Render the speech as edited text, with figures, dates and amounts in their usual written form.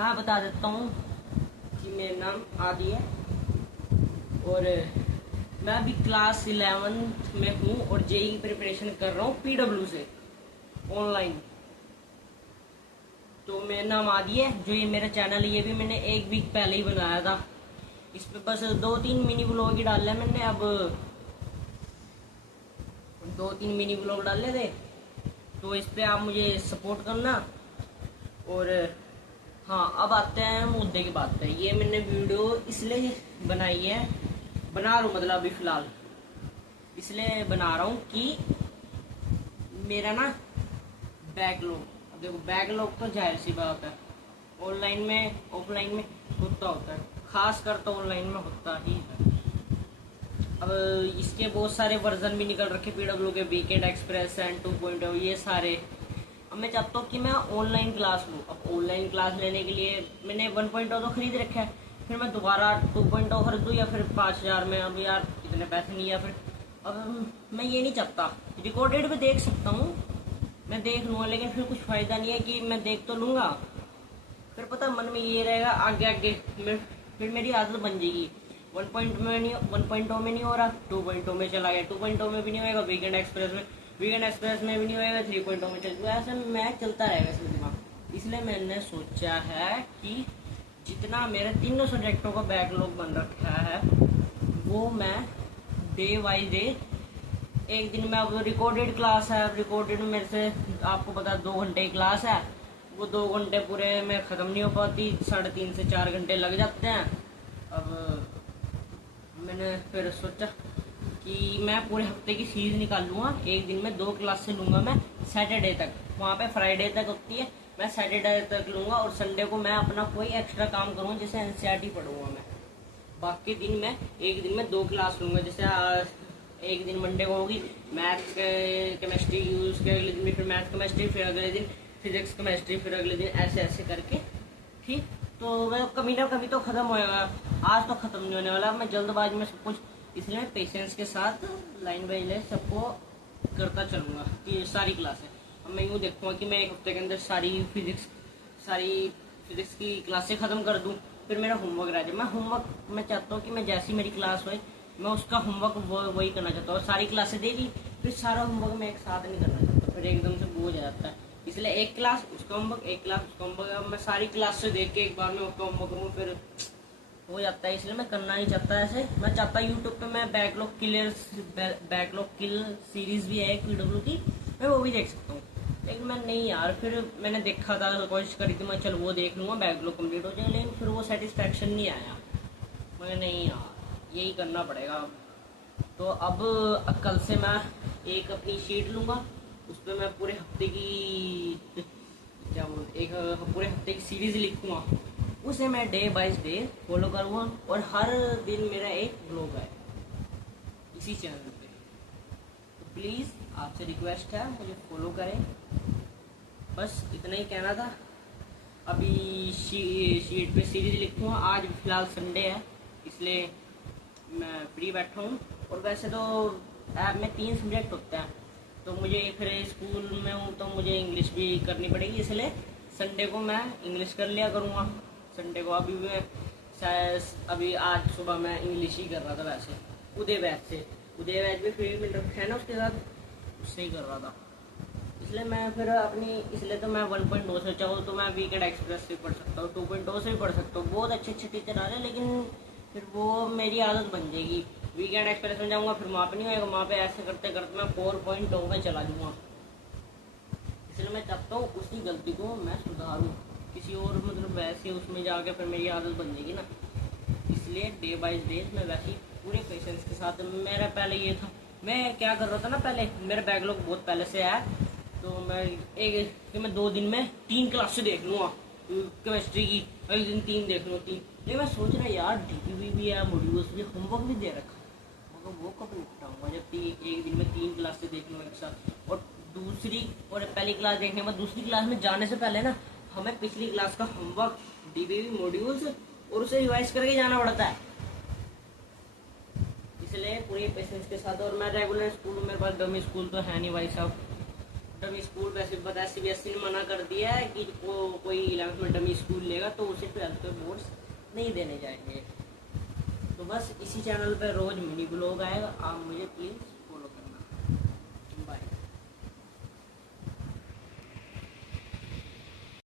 मैं बता देता हूँ कि मेरा नाम आदि है और मैं अभी क्लास 11th में हूँ और जेई प्रिपरेशन कर रहा हूँ पीडब्ल्यू से ऑनलाइन। तो मेरा नाम आदि है। जो ये मेरा चैनल है ये भी मैंने 1 वीक पहले ही बनाया था। इस पे बस 2-3 मिनी ब्लॉग ही डाले मैंने। अब 2-3 मिनी ब्लॉग डाले थे, तो इस पे आप मुझे सपोर्ट करना। और हाँ, अब आते हैं मुद्दे की बात पे। ये मैंने वीडियो इसलिए बनाई है, बना रहा हूँ मतलब अभी फिलहाल इसलिए बना रहा हूँ कि मेरा ना बैकलॉग, अब देखो बैकलॉग तो जाहिर सी बात है ऑनलाइन में ऑफलाइन में होता है, खास कर तो ऑनलाइन में होता ही है। अब इसके बहुत सारे वर्जन भी निकल रखे पीडब्ल्यू के, वीकेंड एक्सप्रेस एंड 2.0 ये सारे। अब मैं चाहता हूँ कि मैं ऑनलाइन क्लास लूँ। अब ऑनलाइन क्लास लेने के लिए मैंने 1.0 तो खरीद रखा है, फिर मैं दोबारा 2.0 खरीदूँ या फिर 5,000 में। अब यार इतने पैसे नहीं, या फिर अब मैं ये नहीं चाहता। रिकॉर्डेड भी देख सकता हूँ, मैं देख लूँगा, लेकिन फिर कुछ फ़ायदा नहीं है कि मैं देख तो लूँगा, फिर पता मन में ये रहेगा आगे आगे फिर मेरी आदत बन जाएगी। 1.0 में नहीं हो रहा, 2.0 में चला गया, 2.0 में भी नहीं होगा, वीकेंड एक्सप्रेस में भी नहीं होगा, 3.0 में चल जाएगा। ऐसा मैं चलता रहेगा इसमें दिमाग। इसलिए मैंने सोचा है कि जितना मेरे तीनों सब्जेक्टों का बैकलॉग बन रखा है वो मैं डे बाई डे, एक दिन में अब रिकॉर्डेड क्लास है, रिकॉर्डेड मेरे से आपको पता 2 घंटे की क्लास है, वो 2 घंटे पूरे में ख़त्म नहीं हो पाती, 3.5 से 4 घंटे लग जाते हैं। अब मैंने फिर सोचा कि मैं पूरे हफ्ते की सीरीज निकाल लूँगा, एक दिन में 2 क्लास से लूँगा मैं सैटरडे तक। वहाँ पे फ्राइडे तक होती है, मैं सैटरडे तक लूँगा और संडे को मैं अपना कोई एक्स्ट्रा काम करूँगा, जैसे एनसीईआरटी पढ़ूँगा मैं। बाकी दिन में एक दिन में 2 क्लास लूँगा, जैसे एक दिन मंडे को होगी मैथ्स केमिस्ट्री, उसके अगले दिन भी फिर मैथ्स केमिस्ट्री, फिर अगले दिन फिजिक्स केमिस्ट्री, फिर अगले दिन ऐसे ऐसे करके। ठीक, तो वह कभी ना कभी तो ख़त्म होएगा, आज तो ख़त्म नहीं होने वाला। मैं जल्दबाजी में सब कुछ, इसलिए पेशेंस के साथ लाइन बाई लाइन सबको करता चलूँगा कि सारी क्लासें। अब मैं यूँ देखूँगा कि मैं एक हफ्ते के अंदर सारी फिजिक्स की क्लासें ख़त्म कर दूँ, फिर मेरा होमवर्क रह जाए। मैं चाहता हूँ कि मैं जैसी मेरी क्लास हो मैं उसका होमवर्क वही करना चाहता हूँ। सारी क्लासें दे दी, फिर सारा होमवर्क मैं एक साथ नहीं करना चाहता, फिर एकदम से बोझ आ जाता है। इसलिए एक क्लास उसका होमवर्क, एक क्लास उसका होमवर्क। मैं सारी क्लास से देख के एक बार में उसका होमवर्क करूँ, फिर हो जाता है। इसलिए मैं करना नहीं चाहता ऐसे। मैं चाहता यूट्यूब पे मैं बैकलॉग किल सीरीज भी है एक पीडब्ल्यू की, मैं वो भी देख सकता हूँ। लेकिन मैं नहीं यार, फिर मैंने देखा था, कोशिश करी थी मैं, चल वो देख लूँगा बैकलॉग कंप्लीट हो जाएगा, लेकिन फिर वो सेटिस्फैक्शन नहीं आया। मैं नहीं यार, यही करना पड़ेगा। तो अब कल से मैं एक अपनी शीट लूँगा, उस पर मैं पूरे हफ्ते की क्या बोलते एक पूरे हफ्ते की सीरीज लिखूँगा, उसे मैं डे बाय डे फॉलो करूँगा। और हर दिन मेरा एक ब्लॉग है इसी चैनल पे। तो प्लीज़ आपसे रिक्वेस्ट है मुझे फॉलो करें, बस इतना ही कहना था। अभी शीट पे सीरीज लिखूँगा। आज फिलहाल संडे है इसलिए मैं फ्री बैठा हूँ। और वैसे तो ऐप में 3 सब्जेक्ट होते हैं, तो मुझे फिर स्कूल में हूँ तो मुझे इंग्लिश भी करनी पड़ेगी, इसलिए संडे को मैं इंग्लिश कर लिया करूँगा। संडे को अभी आज सुबह मैं इंग्लिश ही कर रहा था। वैसे उदय बैच भी फ्री मिल रखा है ना, उसके साथ उससे ही कर रहा था। इसलिए मैं फिर इसलिए तो मैं 1.0 से चाहूँ तो मैं वीकेंड एक्सप्रेस से पढ़ सकता हूँ, 2.0 से भी पढ़ सकता हूँ। बहुत अच्छे टीचर आ रहे हैं, लेकिन फिर वो मेरी आदत बन जाएगी। वीकेंड एक्सप्रेस में जाऊँगा फिर वहाँ पे नहीं होएगा, वहाँ पे ऐसे करते करते मैं 4.0 में चला जाऊँगा। इसलिए मैं चाहता हूँ उसी गलती को मैं सुधारूँ, किसी और मतलब वैसे उसमें जाके फिर मेरी आदत बन जाएगी ना। इसलिए डे बाय डे मैं वैसे ही पूरे पेशेंस के साथ। मेरा पहले ये था, मैं क्या कर रहा था ना, पहले मेरा बैकलॉग बहुत पहले से है, तो मैं 2 दिन में 3 क्लासें देख लूँगा केमिस्ट्री की, अगले दिन 3 देख लूँ 3। लेकिन मैं सोच रहा यार डीपीवी भी है, मॉड्यूल्स भी, होमवर्क भी दे रखा, मगर वो कब निपटाऊंगा जब एक दिन में 3 क्लासें देख लूँ एक साथ। और पहली क्लास देखने के बाद दूसरी क्लास में जाने से पहले ना हमें पिछली क्लास का होमवर्क, डीपीवी, मॉड्यूल्स और उसे रिवाइज करके जाना पड़ता है। इसलिए पूरी पेशेंस के साथ। और मैं रेगुलर स्कूल, मेरे पास डमी स्कूल तो है नहीं भाई साहब, डमी स्कूल वैसे बताया सीबीएसई ने मना कर दिया है कि कोई 11th में डमी स्कूल लेगा तो उसे 12th के बोर्ड्स नहीं देने जाएंगे। तो बस इसी चैनल पर रोज मिनी ब्लॉग आएगा, आप मुझे प्लीज़